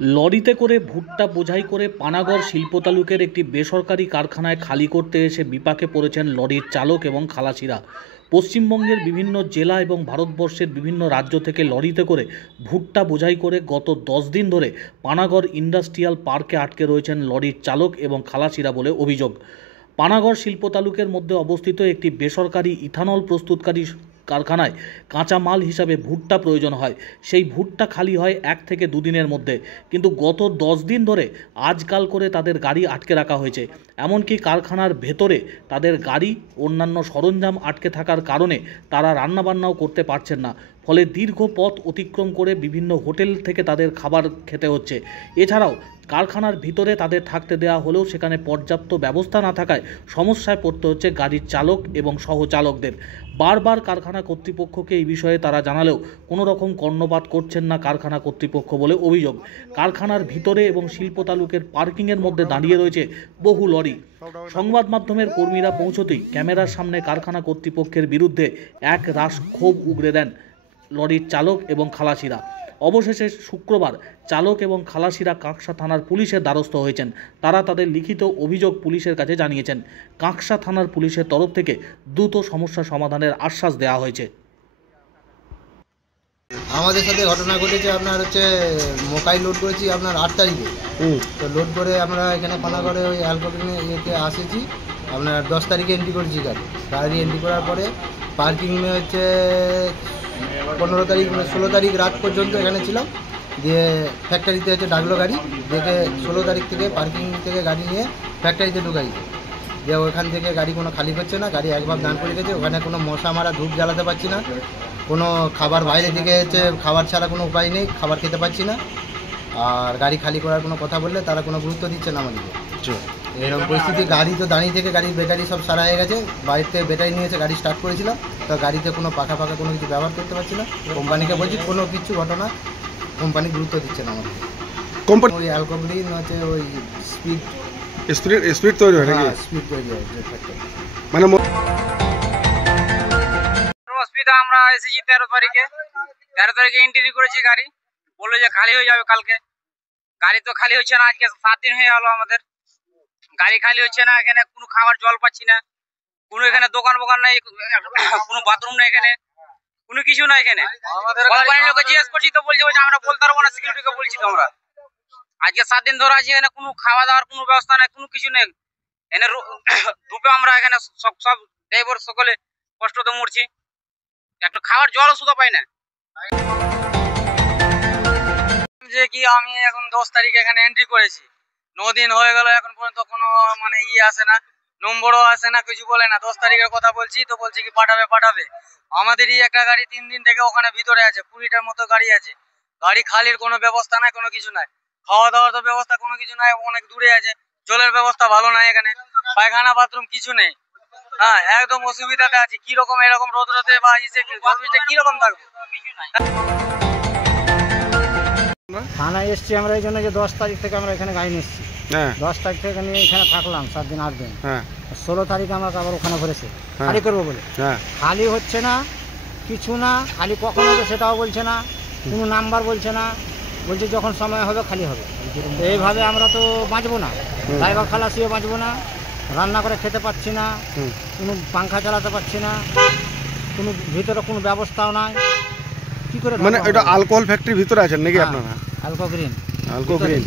লরিতে করে ভুট্টা বোঝাই করে পানাগড় শিল্প তালুকের একটি বেসরকারি কারখানায় খালি করতে এসে বিপাকে পড়েছেন লরির চালক এবং খালাসিরা। পশ্চিমবঙ্গের বিভিন্ন জেলা এবং ভারতবর্ষের বিভিন্ন রাজ্য থেকে লরিতে করে ভুট্টা বোঝাই করে গত 10 দিন ধরে পানাগড় ইন্ডাস্ট্রিয়াল পার্কে আটকে রয়েছেন লরির চালক এবং খালাসিরা বলে অভিযোগ। পানাগড় শিল্প তালুকের মধ্যে অবস্থিত একটি বেসরকারি ইথানল প্রস্তুতকারী কারখানায় কাঁচা মাল হিসাবে ভুট্টা প্রয়োজন হয়। সেই ভুট্টা খালি হয় 1 থেকে 2 দিনের মধ্যে, কিন্তু গত 10 দিন ধরে আজকাল করে তাদের গাড়ি আটকে রাখা হয়েছে। এমনকি কারখানার ভেতরে তাদের গাড়ি অন্যান্য সরঞ্জাম আটকে থাকার কারণে তারা রান্নাবান্নাও করতে পারছেন না। ফলে দীর্ঘ পথ অতিক্রম করে বিভিন্ন হোটেল থেকে তাদের খাবার খেতে হচ্ছে। এছাড়াও কারখানার ভিতরে তাদের থাকতে দেওয়া হলেও সেখানে পর্যাপ্ত ব্যবস্থা না থাকায় সমস্যায় পড়তে হচ্ছে গাড়ির চালক এবং সহচালকদের। বারবার কারখানা কর্তৃপক্ষকে এই বিষয়ে তারা জানালেও কোনো রকম কর্ণপাত করছেন না কারখানা কর্তৃপক্ষ বলে অভিযোগ। কারখানার ভিতরে এবং শিল্প তালুকের পার্কিংয়ের মধ্যে দাঁড়িয়ে রয়েছে বহু লরি। সংবাদ মাধ্যমের কর্মীরা পৌঁছতেই ক্যামেরার সামনে কারখানা কর্তৃপক্ষের বিরুদ্ধে এক রাশ ক্ষোভ উগরে দেন লরির চালক এবং খালাসিরা। অবশেষে শুক্রবার চালক এবং খালাসিরা কাঁকসা থানার পুলিশের দ্বারস্থ হয়েছেন। তারা তাদের লিখিত অভিযোগ পুলিশের কাছে জানিয়েছেন। কাঁকসা থানার পুলিশের তরফ থেকে দ্রুত সমস্যা সমাধানের আশ্বাস দেওয়া হয়েছে। আমাদের সাথে ঘটনা ঘটেছে, আপনার হচ্ছে মোকাই লোড করেছি আপনার 8 তারিখে। তো লোড করে আমরা এখানে পানাগড়ে ওই অ্যালকোহলিনে ইয়েতে আসেছি, আপনার 10 তারিখে এন্ট্রি করেছি। গাড়ি এন্ট্রি করার পরে পার্কিংয়ে হচ্ছে 15 তারিখ 16 তারিখ রাত পর্যন্ত এখানে ছিলাম। দিয়ে ফ্যাক্টরিতে হচ্ছে ডাকলো গাড়ি, দেখে 16 তারিখ থেকে পার্কিং থেকে গাড়ি নিয়ে ফ্যাক্টরিতে ঢুকাইছে। যে ওখান থেকে গাড়ি কোনো খালি করছে না, গাড়ি একবার দান করে গেছে। ওখানে কোনো মশা মারা ধূপ জ্বালাতে পারছি না, কোনো খাবার বাইরে থেকে হচ্ছে খাবার ছাড়া কোনো উপায় নেই, খাবার খেতে পাচ্ছি না। আর গাড়ি খালি করার কোনো কথা বললে তারা কোনো গুরুত্ব দিচ্ছে না আমাদেরকে। এরকম পরিস্থিতি, গাড়ি তো দাঁড়িয়ে থেকে গাড়ির ব্যাটারি সব সারা হয়ে গেছে। বাড়িতে ব্যাটারি নিয়ে এসে গাড়ি স্টার্ট করেছিলাম, তো গাড়িতে কোনো পাখা কোনো কিছু ব্যবহার করতে পারছি না। কোম্পানিকে বলছি কোনো কিছু ঘটনা, কোম্পানি গুরুত্ব দিচ্ছে না আমাদের। কোম্পানি ওই অ্যালকোহলিন হচ্ছে ওই স্পিড তৈরি হয় নাকি? স্পিড তৈরি হয় মানে অসুবিধা। আমরা এসেছি 13 তারিখে এন্ট্রি করেছি। গাড়ি বললো যে খালি হয়ে যাবে কালকে। গাড়ি তো খালি হচ্ছে না, আজকে 7 দিন হয়ে গেল আমাদের গাড়ি খালি হচ্ছে না। এখানে কোনো খাবার জল পাচ্ছি না, কোনো এখানে দোকান নাই, কোনো বাথরুম নাই, এখানে কোনো কিছু নাই। এখানে কোম্পানির লোকে জিজ্ঞেস করছি তো বলছে আমরা বলতে পারবো না, সিকিউরিটিকে বলছি তো আমরা। আজকে 7 দিন ধরে আছি, এখানে কোনো খাওয়া দাওয়ার কোনো ব্যবস্থা নাই, কোনো কিছু নেই। এখানে ধূপে আমরা এখানে সব ড্রাইভার সকলে কষ্টতে মরছি, একটা খাবার জলও শুধু পাই না। যে কি আমি এখন 10 তারিখে এখানে এন্ট্রি করেছি, 9 দিন হয়ে গেল, এখন পর্যন্ত কোনো মানে আসে না, নম্বরও আসে না, কিছু বলে না। 10 তারিখের কথা বলছি তো বলছি কি পাঠাবে। আমাদেরই একটা গাড়ি 3 দিন থেকে ওখানে ভিতরে আছে, 20টার মতো গাড়ি আছে। গাড়ি খালির কোনো ব্যবস্থা নাই, কোনো কিছু নাই। খাওয়া দাওয়ার তো ব্যবস্থা কোনো কিছু নাই, অনেক দূরে আছে। জলের ব্যবস্থা ভালো নাই, এখানে পায়খানা বাথরুম কিছু নেই। হ্যাঁ, একদম অসুবিধাতে আছি। কিরকম এরকম রোদে বা কিরকম থাকবো? থানায় এসছি আমরা এই জন্য যে 10 তারিখ থেকে আমরা এখানে গাড়ি নিচ্ছি। 10 তারিখ থেকে নিয়ে এখানে থাকলাম 7 দিন 8 দিন। 16 তারিখে আমাকে আবার ওখানে ভরেছে খালি করবো বলে। খালি হচ্ছে না, কিছু না। খালি কখন হবে সেটাও বলছে না, কোনো নাম্বার বলছে না। বলছে যখন সময় হবে খালি হবে। এইভাবে আমরা তো বাঁচবো না, ড্রাইভার খালাসিও বাঁচবো না, রান্না করে খেতে পাচ্ছি না, কোনো পাংখা চালাতে পারছি না, কোনো ভিতরে কোনো ব্যবস্থাও নাই। কি করে মানে এটা অ্যালকোহল ফ্যাক্টরির ভিতরে আছেন নাকি আপনারা? অ্যালকোগ্রিন